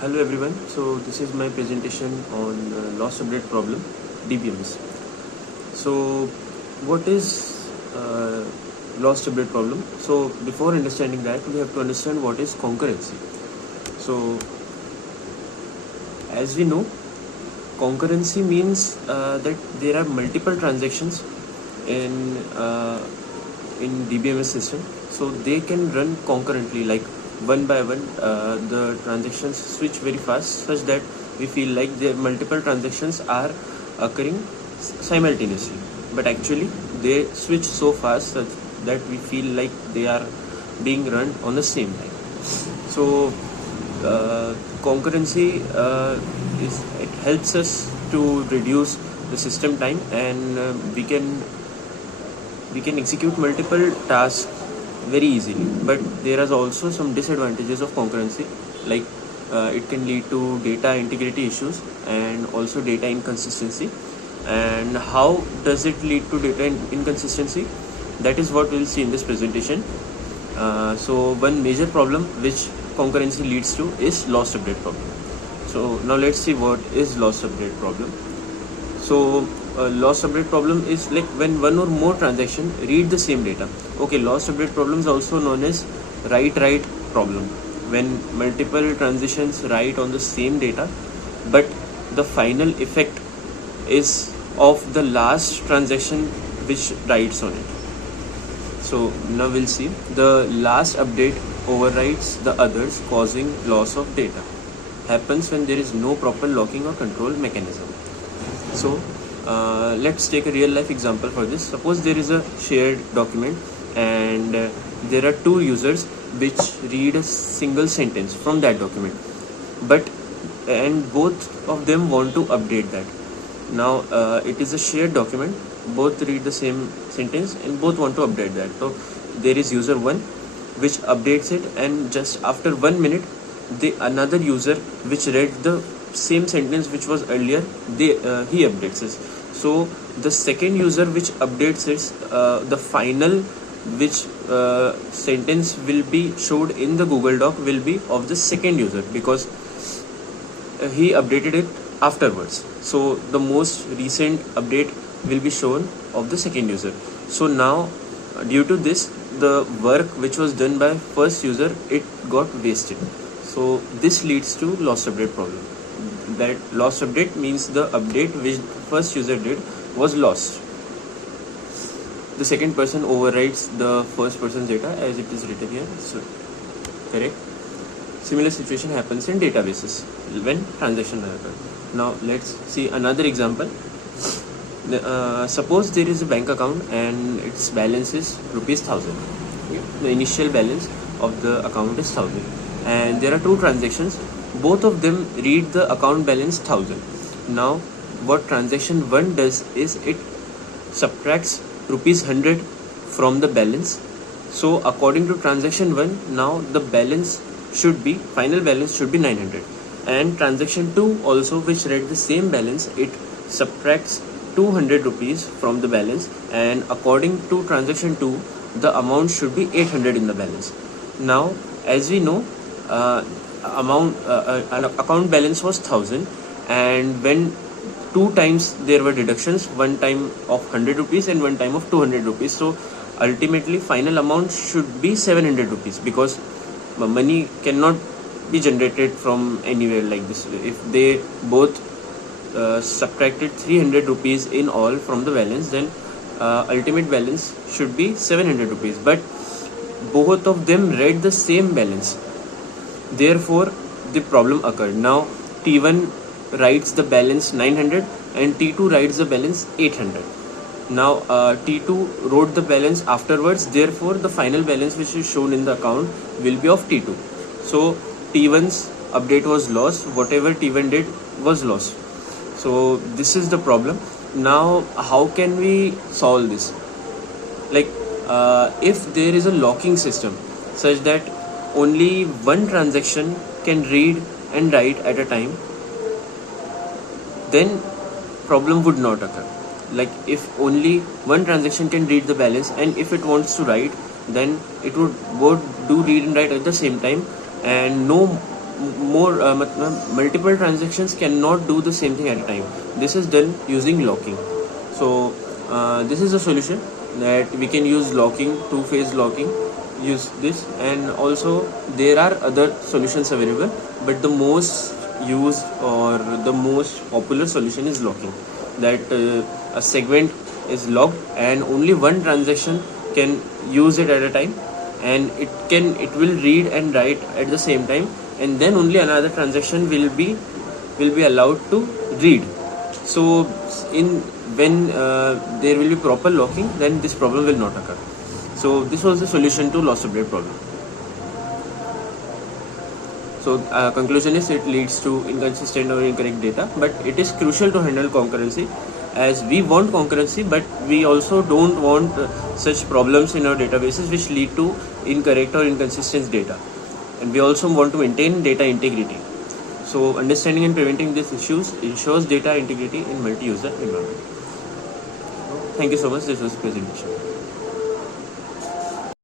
Hello everyone, so this is my presentation on loss update problem, DBMS. So what is loss update problem? So before understanding that, we have to understand what is concurrency. So as we know, concurrency means that there are multiple transactions in uh, in DBMS system, so they can run concurrently, like one by one. The transactions switch very fast, such that we feel like the multiple transactions are occurring simultaneously, but actually they switch so fast such that we feel like they are being run on the same time. So concurrency is it helps us to reduce the system time, and we can execute multiple tasks very easily. But there is also some disadvantages of concurrency, like it can lead to data integrity issues and also data inconsistency. And how does it lead to data inconsistency? That is what we'll see in this presentation. So one major problem which concurrency leads to is lost update problem. So now let's see what is lost update problem. So lost update problem is like when one or more transaction read the same data. Okay, lost update problem is also known as write problem. When multiple transitions write on the same data, but the final effect is of the last transaction which writes on it. So now we'll see the last update overrides the others, causing loss of data. Happens when there is no proper locking or control mechanism. So let's take a real life example for this. Suppose there is a shared document, and there are two users which read a single sentence from that document, and both of them want to update that. Now it is a shared document, both read the same sentence and both want to update that. So there is user 1 which updates it, and just after 1 minute the another user which read the same sentence which was earlier, he updates it. So the second user which updates it, the final which sentence will be showed in the Google Doc will be of the second user, because he updated it afterwards. So the most recent update will be shown of the second user. So now due to this, the work which was done by first user, it got wasted. So this leads to lost update problem. That lost update means the update which first user did was lost. The second person overrides the first person's data as it is written here. So correct. Similar situation happens in databases when transaction occur. Now let's see another example. Suppose there is a bank account and its balance is ₹1000. The initial balance of the account is 1000, and there are two transactions. Both of them read the account balance 1000. Now what transaction 1 does is it subtracts ₹100 from the balance. So according to transaction 1, now the final balance should be 900. And transaction 2 also, which read the same balance, it subtracts 200 rupees from the balance, and according to transaction 2, the amount should be 800 in the balance. Now as we know, account balance was 1000, and when two times there were deductions, one time of 100 rupees and one time of 200 rupees, so ultimately final amount should be 700 rupees, because money cannot be generated from anywhere like this. If they both subtracted 300 rupees in all from the balance, then ultimate balance should be 700 rupees, but both of them read the same balance. Therefore the problem occurred. Now T1 writes the balance 900 and T2 writes the balance 800. Now T2 wrote the balance afterwards, therefore the final balance which is shown in the account will be of T2. So T1's update was lost, whatever T1 did was lost. So this is the problem. Now how can we solve this? Like if there is a locking system such that only one transaction can read and write at a time, then problem would not occur. Like if only one transaction can read the balance, and if it wants to write, then it would both do read and write at the same time, and no multiple transactions cannot do the same thing at a time. This is done using locking. So this is a solution that we can use locking, two-phase locking, use this. And also there are other solutions available, but the most used or the most popular solution is locking, that a segment is locked and only one transaction can use it at a time, and it will read and write at the same time, and then only another transaction will be allowed to read. So in when there will be proper locking, then this problem will not occur. So this was the solution to loss update problem. So conclusion is, it leads to inconsistent or incorrect data, but it is crucial to handle concurrency, as we want concurrency, but we also don't want such problems in our databases which lead to incorrect or inconsistent data, and we also want to maintain data integrity. So understanding and preventing these issues ensures data integrity in multi-user environment. Thank you so much. This was the presentation.